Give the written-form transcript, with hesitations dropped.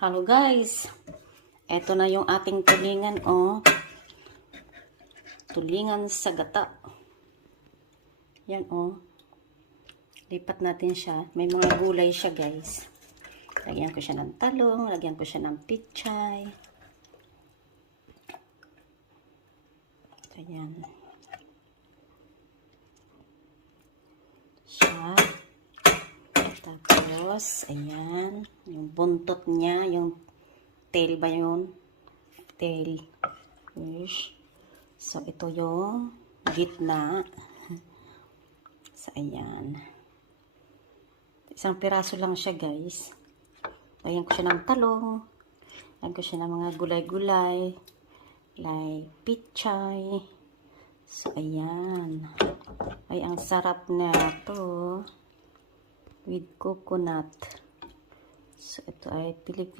Hello guys, eto na yung ating tulingan tulingan sa gata. Yan lipat natin siya. May mga gulay siya guys. Lagyan ko siya ng talong, lagyan ko siya ng pichay. Ayan. Siya. Tapos, ayan. Yung buntot niya, yung tail ba yun? Tail. So, ito yung gitna. So, ayan. Isang piraso lang siya, guys. Lagyan ko siya ng talong. Lagyan ko siya ng mga gulay-gulay. Like pichay. So, ayan. Ay, ang sarap na to with coconut. So, ito ay Pilipino.